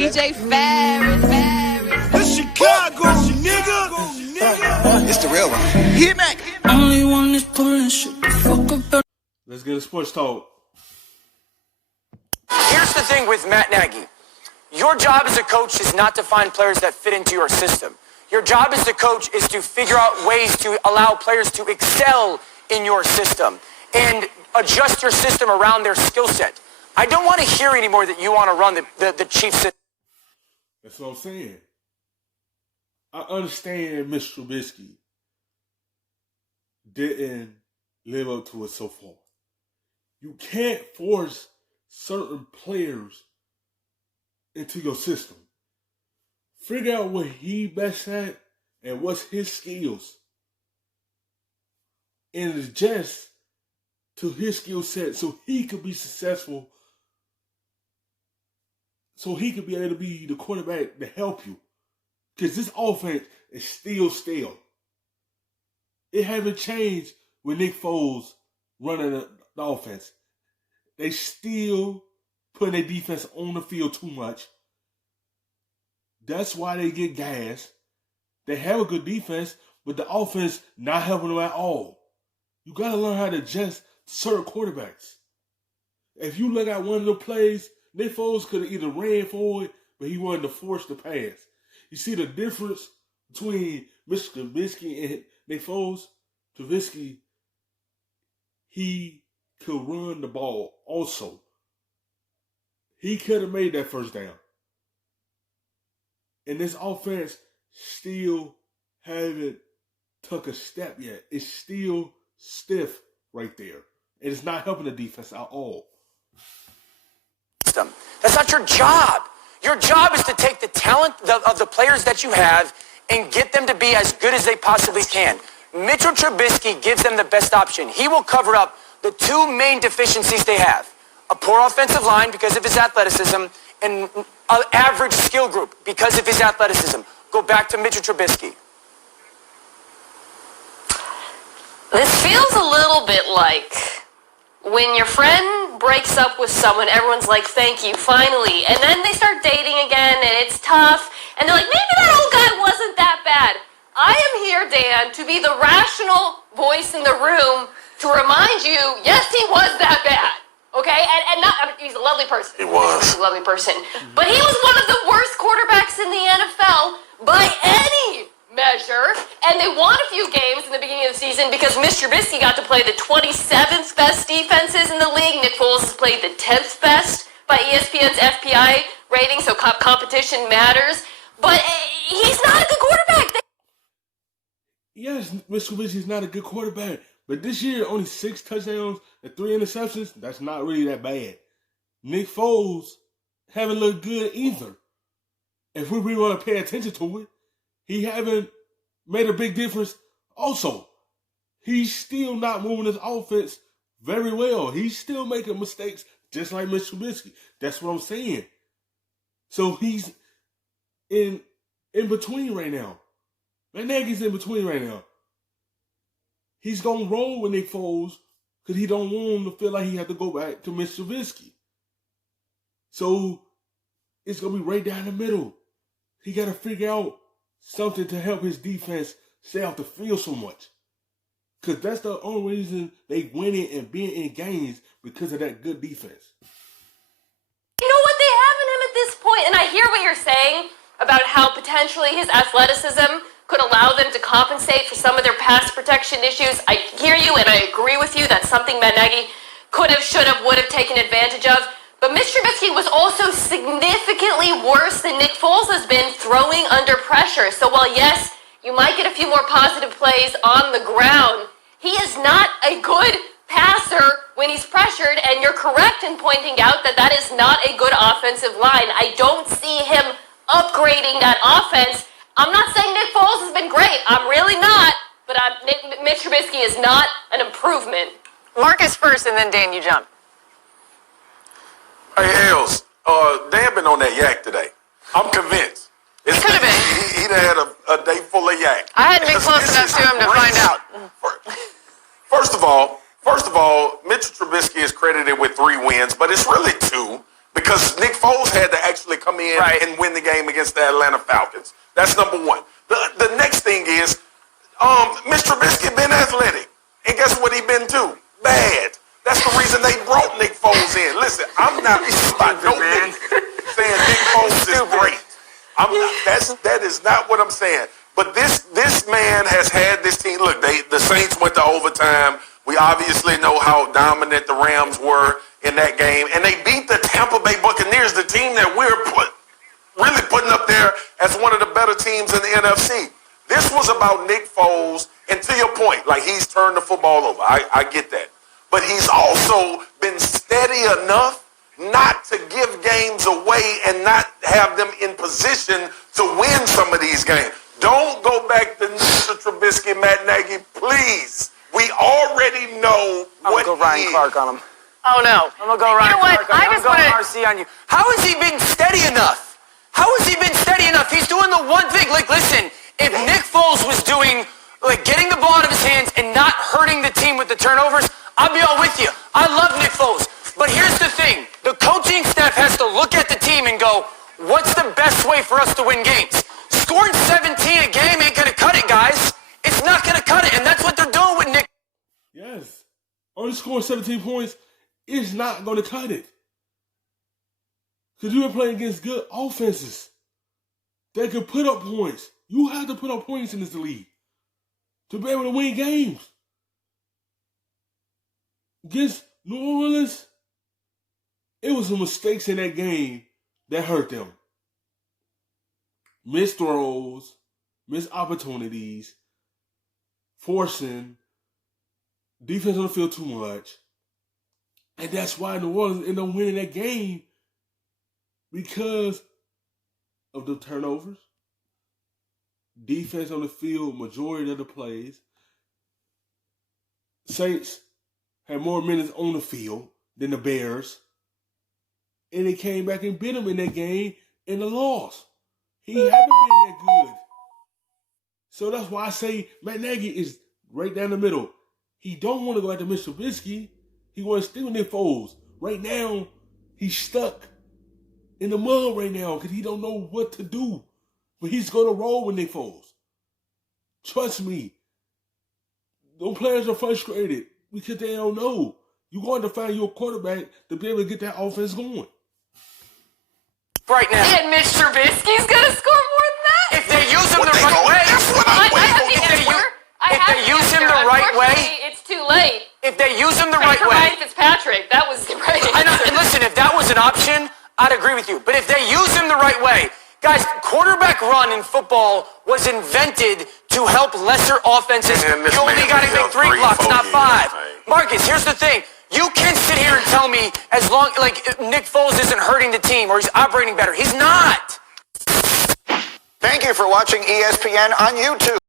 DJ Ferris. The Chicago, nigga. It's the real one. Hit me. Only one is pulling shit the fuck up. Let's get a sports talk. Here's the thing with Matt Nagy. Your job as a coach is not to find players that fit into your system. Your job as a coach is to figure out ways to allow players to excel in your system and adjust your system around their skill set. I don't want to hear anymore that you want to run the Chiefs system. That's what I'm saying. I understand Mr. Trubisky didn't live up to it so far. You can't force certain players into your system. Figure out what he best at and what's his skills. And adjust to his skill set so he could be successful. So he could be able to be the quarterback to help you. Because this offense is still stale. It haven't changed with Nick Foles running the offense. They still putting their defense on the field too much. That's why they get gassed. They have a good defense, but the offense not helping them at all. You got to learn how to adjust certain quarterbacks. If you look at one of the plays, Nick Foles could have either ran forward, but he wanted to force the pass. You see the difference between Mr. Trubisky and Nick Foles? Trubisky, he could run the ball also. He could have made that first down. And this offense still haven't took a step yet. It's still stiff right there. And it's not helping the defense at all. That's not your job. Your job is to take the talent of the players that you have and get them to be as good as they possibly can. Mitchell Trubisky gives them the best option. He will cover up the two main deficiencies they have. A poor offensive line because of his athleticism and an average skill group because of his athleticism. Go back to Mitchell Trubisky. This feels a little bit like when your friend breaks up with someone, everyone's like, thank you, finally. And then they start dating again, and it's tough. And they're like, maybe that old guy wasn't that bad. I am here, Dan, to be the rational voice in the room to remind you, yes, he was that bad. Okay? And not, I mean, he's a lovely person. He was. He's a lovely person. But he was one of the worst quarterbacks in the NFL by any measure, and they won a few games in the beginning of the season because Mr. Trubisky got to play the 27th best defenses in the league. Nick Foles has played the 10th best by ESPN's FPI rating, so competition matters. But he's not a good quarterback. Yes, Mr. Trubisky's not a good quarterback, but this year only 6 touchdowns and 3 interceptions. That's not really that bad. Nick Foles haven't looked good either. If we really want to pay attention to it, he haven't made a big difference. Also, he's still not moving his offense very well. He's still making mistakes just like Mr. Trubisky. That's what I'm saying. So he's in between right now. Matt Nagy's in between right now. He's going to roll with Nick Foles because he don't want him to feel like he had to go back to Mr. Trubisky. So it's going to be right down the middle. He got to figure out something to help his defense stay off the field so much. Because that's the only reason they winning and being in games, because of that good defense. You know what they have in him at this point? And I hear what you're saying about how potentially his athleticism could allow them to compensate for some of their pass protection issues. I hear you and I agree with you. That's something Matt Nagy could have, should have, would have taken advantage of. But Mr. Trubisky was also significantly worse than Nick Foles has been throwing under pressure. So while, yes, you might get a few more positive plays on the ground, he is not a good passer when he's pressured, and you're correct in pointing out that that is not a good offensive line. I don't see him upgrading that offense. I'm not saying Nick Foles has been great. I'm really not. But Mitch Trubisky is not an improvement. Marcus first, and then Dan, you jump. Hey, Els, Dan been on that yak today. I'm convinced. It could have been. He done had a day full of yak. I hadn't been close enough to him to find out. First of all, Mitchell Trubisky is credited with 3 wins, but it's really 2 because Nick Foles had to actually come in Right. and win the game against the Atlanta Falcons. That's number one. The next thing is, Mr. Trubisky been athletic. And guess what he been too? Bad. That's the reason they brought Nick Foles in. Listen, I'm not about no Nick saying Nick Foles is great. I'm not, that is not what I'm saying. But this man has had this team. Look, the Saints went to overtime. We obviously know how dominant the Rams were in that game. And they beat the Tampa Bay Buccaneers, the team that we're really putting up there as one of the better teams in the NFC. This was about Nick Foles, and to your point, like he's turned the football over. I get that. But he's also been steady enough not to give games away and not have them in position to win some of these games. Don't go back to Mr. Trubisky, Matt Nagy, please. We already know what I'm gonna go Ryan Clark on him. Oh, no. I'm gonna go Ryan You know what? Clark on you. I I'm just going wanna- RC on you. How has he been steady enough? How has he been steady enough? He's doing the one thing. Like, listen, if Nick Foles was doing, like, getting the ball out of his hands and not hurting the team with the turnovers, I'd be all with you. I love Nick Foles. But here's the thing. The coaching staff has to look at the team and go, what's the best way for us to win games? Scoring 17 a game ain't gonna cut it, guys. It's not gonna cut it, and that's what they're doing with Nick. Yes. Only scoring 17 points is not going to cut it. Because you were playing against good offenses that could put up points. You have to put up points in this league to be able to win games. Against New Orleans, it was some mistakes in that game that hurt them. Missed throws, missed opportunities, forcing defense on the field too much. And that's why New Orleans ended up winning that game, because of the turnovers, defense on the field, majority of the plays. Saints had more minutes on the field than the Bears. And they came back and beat them in that game in the loss. He haven't been that good. So that's why I say Matt Nagy is right down the middle. He don't want to go after Mr. Trubisky. He wants to stay with Nick Foles. Right now, he's stuck in the mud right now because he don't know what to do. But he's going to roll with Nick Foles. Trust me. Those players are frustrated because they don't know. You're going to find your quarterback to be able to get that offense going. Right now. And Mitch Trubisky's gonna score more than that? If they use him What the they right gonna- way, that's what I'm I waiting have on. the answer. I if have they the use him answer. the right way- Unfortunately, it's too late. if they use him the Right right for Ryan way, Fitzpatrick. That was the right answer. and listen, if that was an option, I'd agree with you. But if they use him the right way, guys, quarterback run in football was invented to help lesser offenses. Man, this You only man got to been make here 3 blocks, 3-4 not years, 5. man. Marcus, here's the thing. You can't sit here and tell me as long, like, Nick Foles isn't hurting the team or he's operating better. He's not. Thank you for watching ESPN on YouTube.